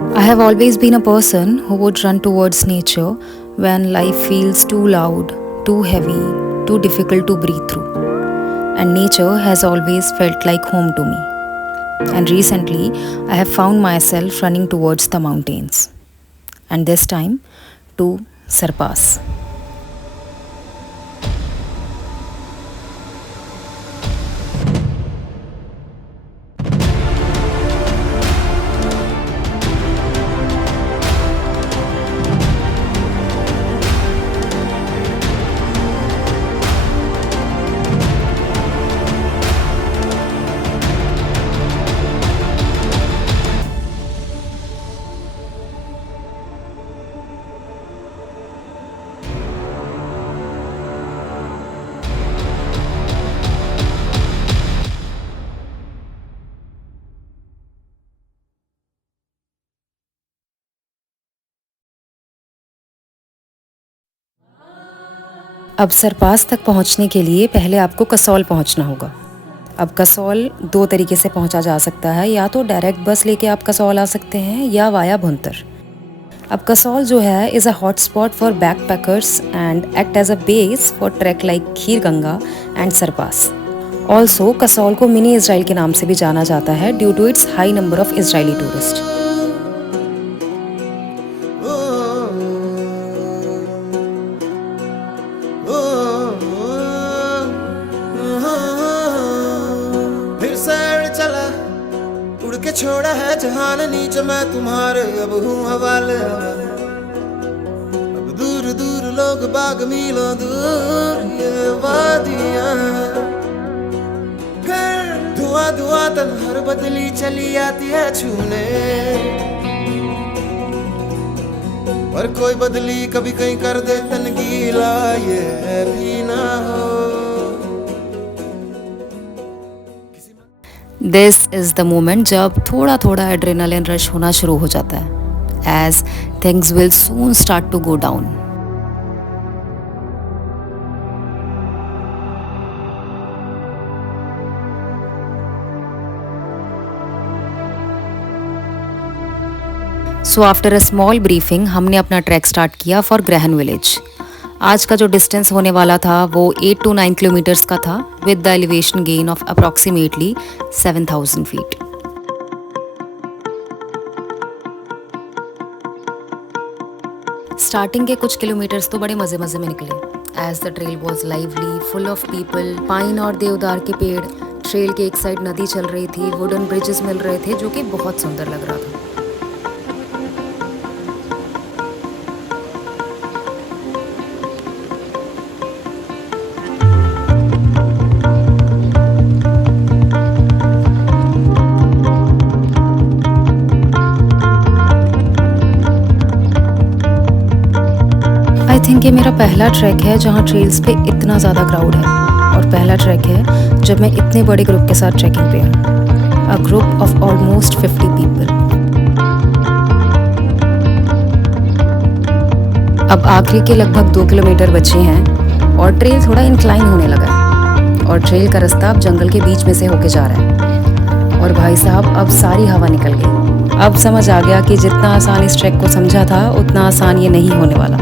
I have always been a person who would run towards nature when life feels too loud, too heavy, too difficult to breathe through. And nature has always felt like home to me. And recently, I have found myself running towards the mountains. And this time, to Sarpas. अब सरपास तक पहुंचने के लिए पहले आपको कसौल पहुंचना होगा। अब कसौल दो तरीके से पहुंचा जा सकता है, या तो डायरेक्ट बस लेके आप कसौल आ सकते हैं या वाया भुंतर। अब कसौल जो है is a hot spot for backpackers and act as a base for trek like Kheer Ganga and Sarpass. Also Kasol को मिनी इसराइल के नाम से भी जाना जाता है due to its high number of Israeli tourist. फिर सैर चला उड़ के छोड़ा है जहान नीचे मैं तुम्हारे अब हूँ हवाले। अब दूर दूर लोग बाग मीलों दूर ये वादियाँ, फिर धुआं धुआं तन्हार बदली चली आती है छूने। पर कोई बदली कभी कहीं कर दे तन गीला ये भी ना हो। दिस इज़ द मोमेंट जब थोड़ा थोड़ा एड्रेनालिन रश होना शुरू हो जाता है, as things will soon start to go down. So after a small briefing हमने अपना ट्रैक स्टार्ट किया फॉर ग्रहण विलेज। आज का जो डिस्टेंस होने वाला था वो 8 to 9 किलोमीटर्स का था, with the elevation gain of approximately 7,000 feet. Starting के कुछ किलोमीटर्स तो बड़े मज़े मज़े में निकले, as the trail was lively, full of people, pine और देवदार के पेड़। ट्रेल के एक साइड नदी चल रही थी, वुडन ब्रिजेस मिल रहे थे जो कि बहुत सुंदर लग रहा था। आई थिंक ये मेरा पहला ट्रैक है जहाँ ट्रेल्स पे इतना ज़्यादा क्राउड है, और पहला ट्रैक है जब मैं इतने बड़े ग्रुप के साथ ट्रैकिंग पे हूँ, a group of almost 50 people. अब आखिरी के लगभग 2 किलोमीटर बचे हैं और ट्रेल थोड़ा इंक्लाइन होने लगा है, और ट्रेल का रास्ता अब जंगल के बीच में से होके जा रहा है। और भाई साहब अब सारी हवा निकल गई। अब समझ आ गया कि जितना आसान इस ट्रैक को समझा था उतना आसान ये नहीं होने वाला।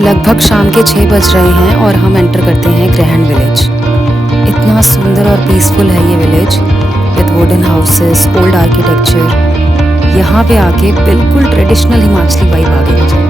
लगभग शाम के 6 बज रहे हैं और हम एंटर करते हैं ग्रहण विलेज। इतना सुंदर और पीसफुल है ये village, with wooden houses, old architecture. यहाँ पे आके बिल्कुल ट्रेडिशनल हिमाचली वाइब आ गई मुझे।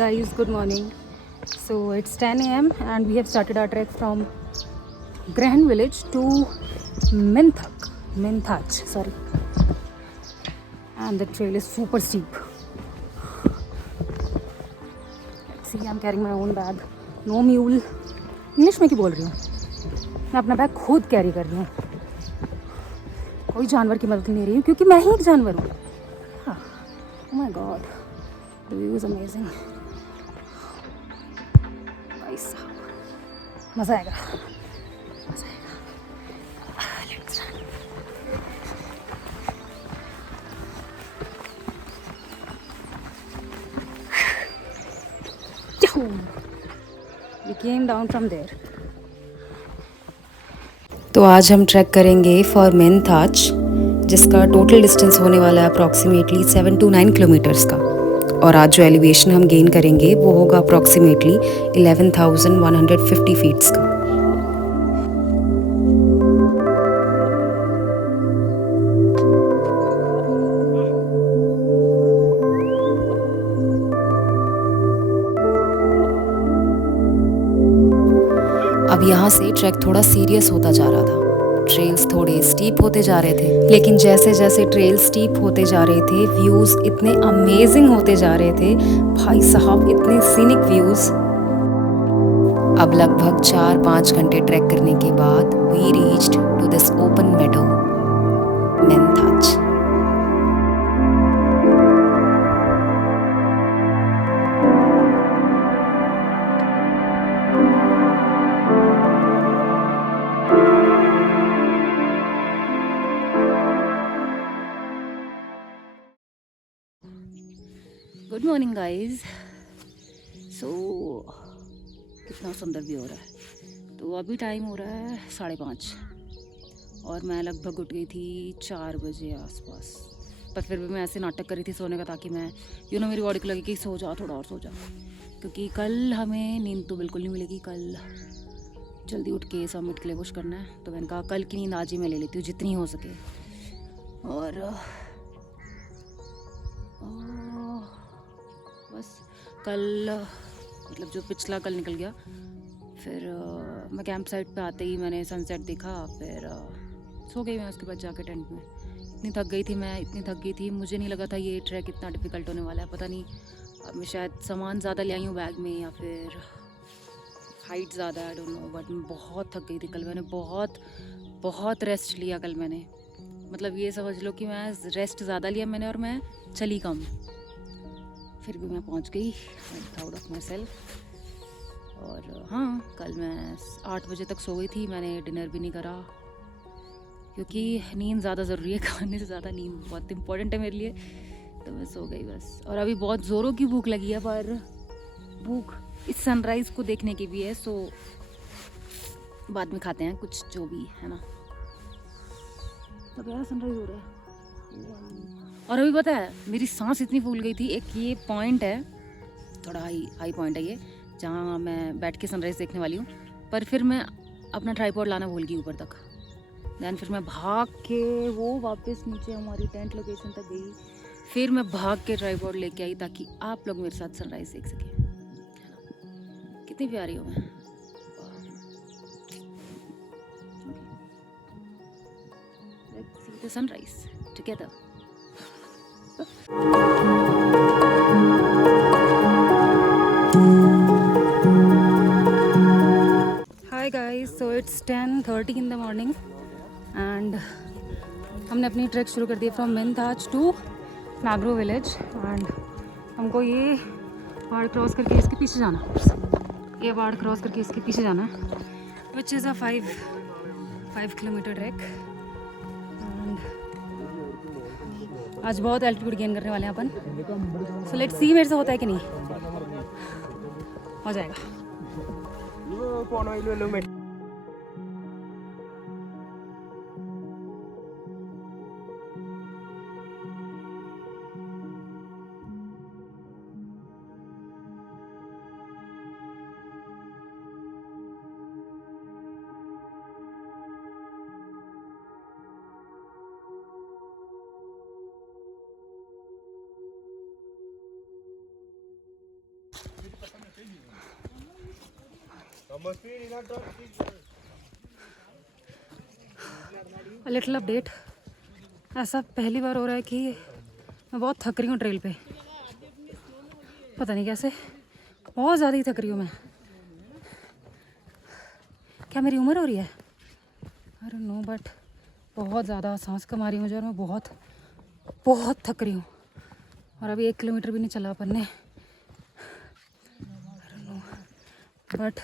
guys, good morning. So it's 10 a.m. and we have started our trek from Graham village to Minthach, sorry. And the trail is super steep. Let's see, I'm carrying my own bag. No mule. English में क्यों बोल रही हूँ? मैं अपना bag खुद carry कर रही हूँ. कोई जानवर की मदद नहीं ले रही हूँ क्योंकि मैं ही एक जानवर हूँ. Oh my God, the view is amazing. भाई साहब, मज़ा आएगा. Let's run. We came down from there. तो आज हम ट्रैक करेंगे फॉर मेनथाच, जिसका टोटल डिस्टेंस होने वाला है अप्रॉक्सीमेटली 7 to 9 किलोमीटर्स का. और आज जो एलिवेशन हम गेन करेंगे वो होगा अप्रॉक्सीमेटली 11,150 फीट्स का. अब यहाँ से ट्रैक थोड़ा सीरियस होता जा रहा था. ट्रेल्स थोड़े स्टीप होते जा रहे थे, लेकिन जैसे जैसे ट्रेल स्टीप होते जा रहे थे व्यूज़ इतने अमेजिंग होते जा रहे थे. भाई साहब, इतने सीनिक व्यूज़. अब लगभग 4-5 घंटे ट्रैक करने के बाद we reached to this open meadow, Menthach. Good morning guys. So कितना सुंदर भी हो रहा है. तो अभी टाइम हो रहा है 5:30 और मैं लगभग उठ गई थी 4 बजे आसपास. पर फिर भी मैं ऐसे नाटक कर रही थी सोने का, ताकि मैं मेरी बॉडी को लगे कि सो जा, थोड़ा और सो जा, क्योंकि कल हमें नींद तो बिल्कुल नहीं मिलेगी. कल जल्दी उठ के समिट के लिए पुश करना है. तो मैंने कहा कल की नींद आज ही मैं ले लेती हूँ जितनी हो सके. और बस कल मतलब जो पिछला कल निकल गया. फिर मैं कैंप साइट पे आते ही मैंने सनसेट देखा. फिर सो गई मैं उसके बाद जाके टेंट में. इतनी थक गई थी. मुझे नहीं लगा था ये ट्रैक इतना डिफ़िकल्ट होने वाला है. पता नहीं, अब मैं शायद सामान ज़्यादा ले आई हूँ बैग में, या फिर हाइट ज़्यादा, आई डोंट नो. बट मैं बहुत थक गई थी कल. मैंने बहुत रेस्ट लिया कल मैंने. मतलब ये समझ लो कि मैं रेस्ट ज़्यादा लिया मैंने और मैं चली कम. फिर भी मैं पहुंच गई. I am proud of my self. और हाँ, कल मैं 8 बजे तक सो गई थी. मैंने डिनर भी नहीं करा क्योंकि नींद ज़्यादा ज़रूरी है. खाने से ज़्यादा नींद बहुत इम्पोर्टेंट है मेरे लिए. तो मैं सो गई बस. और अभी बहुत ज़ोरों की भूख लगी है, पर भूख इस सनराइज़ को देखने की भी है. सो बाद में खाते हैं कुछ, जो भी है ना. तो यार सनराइज़ हो रहा है. और अभी पता है मेरी सांस इतनी फूल गई थी. एक ये पॉइंट है, थोड़ा हाई पॉइंट है ये, जहाँ मैं बैठ के सनराइज़ देखने वाली हूँ. पर फिर मैं अपना ट्राइपॉड लाना भूल गई ऊपर तक. दैन फिर मैं भाग के वो वापस नीचे हमारी टेंट लोकेशन तक गई. फिर मैं भाग के ट्राइपॉड लेके आई ताकि आप लोग मेरे साथ सनराइज़ देख सकें. कितनी प्यारी हूँ मैं. Let's see the sunrise together. Hi guys, so it's 10:30 in the morning and हमने अपनी ट्रैक शुरू कर दी from Menthach to Magro village. And हमको ये पहाड़ क्रॉस करके इसके पीछे जाना. ये पहाड़ क्रॉस करके इसके पीछे जाना है, which is a 5 kilometre track. आज बहुत एल्टीट्यूड गेन करने वाले हैं अपन. सो लेट्स सी मेरे से होता है कि नहीं. हो जाएगा. लिटिल अपडेट, ऐसा पहली बार हो रहा है कि मैं बहुत थक रही हूँ ट्रेल पे। पता नहीं कैसे, बहुत ज़्यादा ही थक रही हूँ मैं। क्या मेरी उम्र हो रही है? आई डोंट नो, बट बहुत ज़्यादा सांस कम आ रही है मुझे और मैं बहुत थक रही हूँ। और अभी 1 किलोमीटर भी नहीं चला अपन ने। बट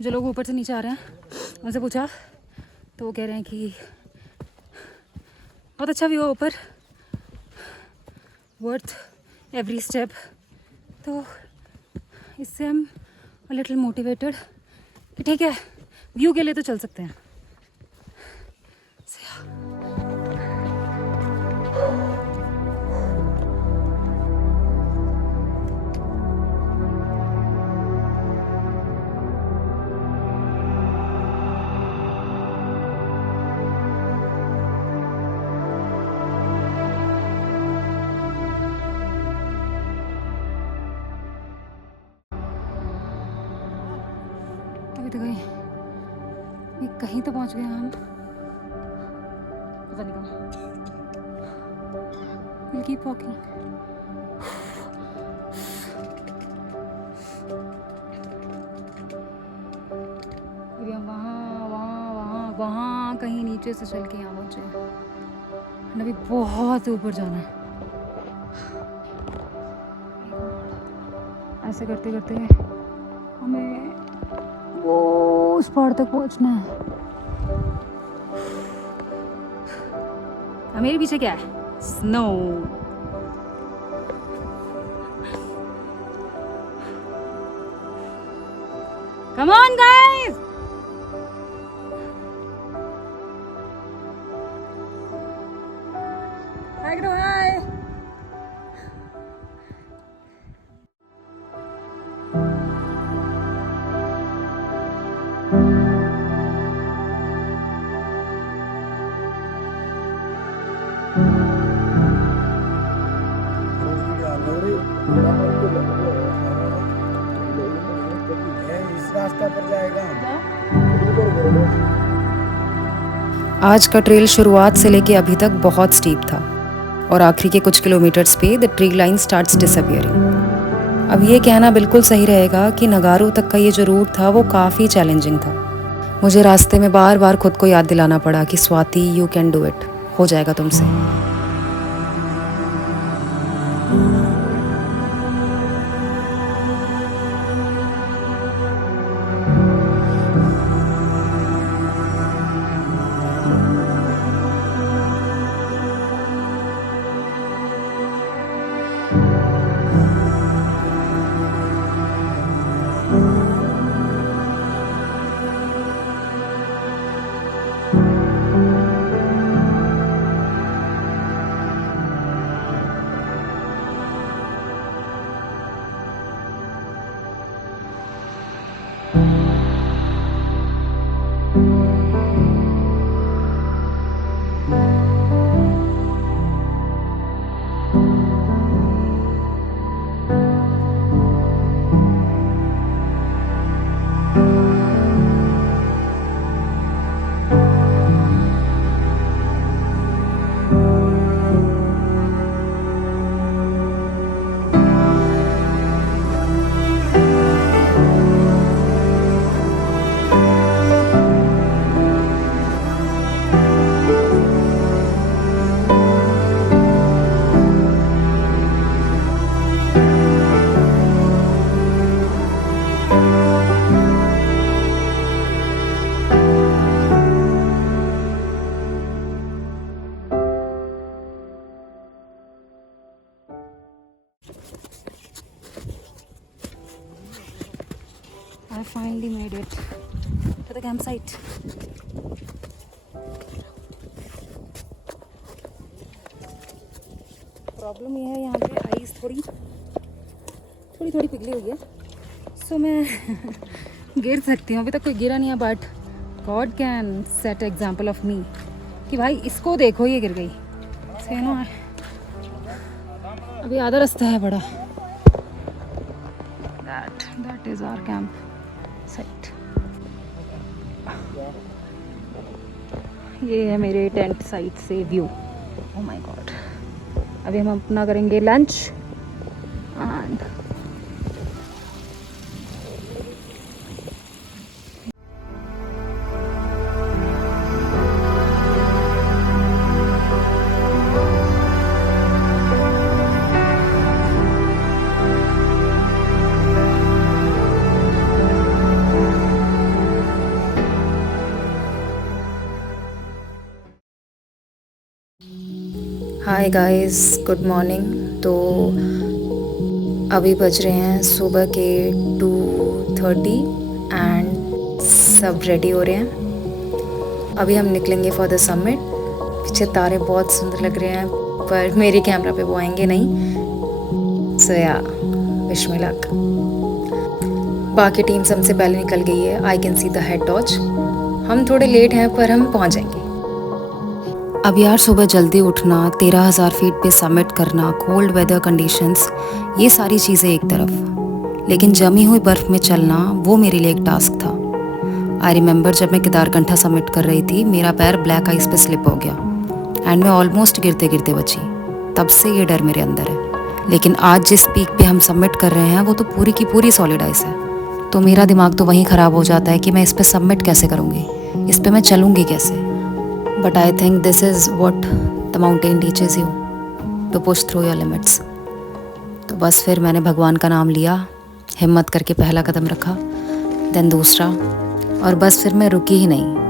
जो लोग ऊपर से नीचे आ रहे हैं उनसे पूछा तो वो कह रहे हैं कि बहुत अच्छा व्यू है ऊपर, वर्थ एवरी स्टेप। तो इससे हम लिटिल मोटिवेटेड कि ठीक है, व्यू के लिए तो चल सकते हैं। अभी तो कहीं तो पहुंच गए हम, पता नहीं कहाँ। We'll keep walking. अभी हम वहाँ कहीं नीचे से चल के यहाँ पहुँचे हैं। अभी बहुत ऊपर जाना है। ऐसे करते करते हमें वो उस पहाड़ तक पहुँचना है। मेरे पीछे क्या है? स्नो। कम ऑन गाइस, हाय करो, हाय। आज का ट्रेल शुरुआत से लेके अभी तक बहुत स्टीप था और आखिरी के कुछ किलोमीटर्स पे the tree line starts disappearing. अब ये कहना बिल्कुल सही रहेगा कि नगारो तक का ये जो रूट था वो काफ़ी चैलेंजिंग था। मुझे रास्ते में बार बार खुद को याद दिलाना पड़ा कि Swati, you can do it, हो जाएगा तुमसे। I finally made it to the campsite. Problem ये है यहाँ पे आइस थोड़ी पिघली हुई है, सो मैं गिर सकती हूँ। अभी तक कोई गिरा नहीं है, but God can set example of me कि भाई इसको देखो ये गिर गई। सो नो अभी आधा रास्ता है बड़ा। That is our camp site. ये है मेरे टेंट साइड से व्यू। Oh my God. अभी हम अपना करेंगे lunch and hi guys, good morning. तो अभी बज रहे हैं सुबह के 2:30 एंड सब रेडी हो रहे हैं। अभी हम निकलेंगे फॉर द समिट। पीछे तारे बहुत सुंदर लग रहे हैं पर मेरे कैमरा पे वो आएंगे नहीं। सो या विश मी लक। बाकी टीम हमसे पहले निकल गई है। I can see the head torch. हम थोड़े लेट हैं पर हम पहुंच जाएंगे। अब यार सुबह जल्दी उठना, 13,000 फीट पे समिट करना, कोल्ड वेदर कंडीशंस, ये सारी चीज़ें एक तरफ, लेकिन जमी हुई बर्फ़ में चलना वो मेरे लिए एक टास्क था। आई रिमेंबर जब मैं केदारकंठा समिट कर रही थी, मेरा पैर ब्लैक आइस पे स्लिप हो गया एंड मैं ऑलमोस्ट गिरते गिरते बची। तब से ये डर मेरे अंदर है। लेकिन आज जिस पीक पे हम सबमिट कर रहे हैं वो तो पूरी की पूरी सॉलिड आइस है। तो मेरा दिमाग तो वहीं ख़राब हो जाता है कि मैं इस पे सबमिट कैसे करूँगी, इस पे मैं चलूँगी कैसे। But I think this is what the mountain teaches you, to push through your limits. तो बस फिर मैंने भगवान का नाम लिया, हिम्मत करके पहला कदम रखा, देन दूसरा, और बस फिर मैं रुकी ही नहीं।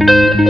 Thank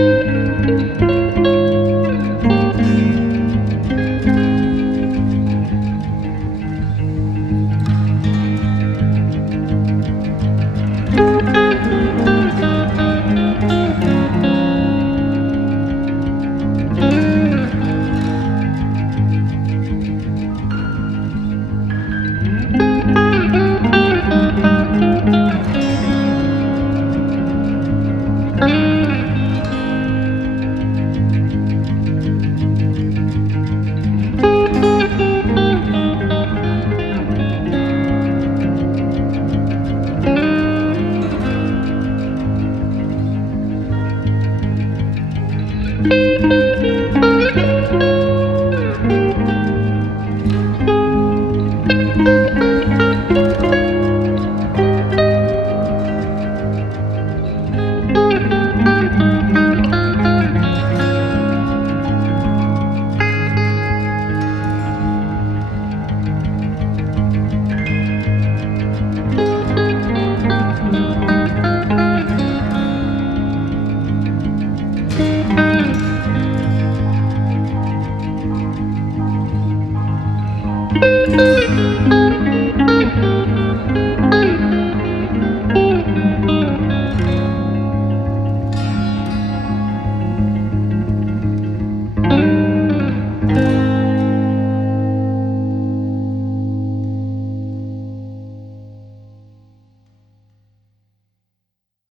you.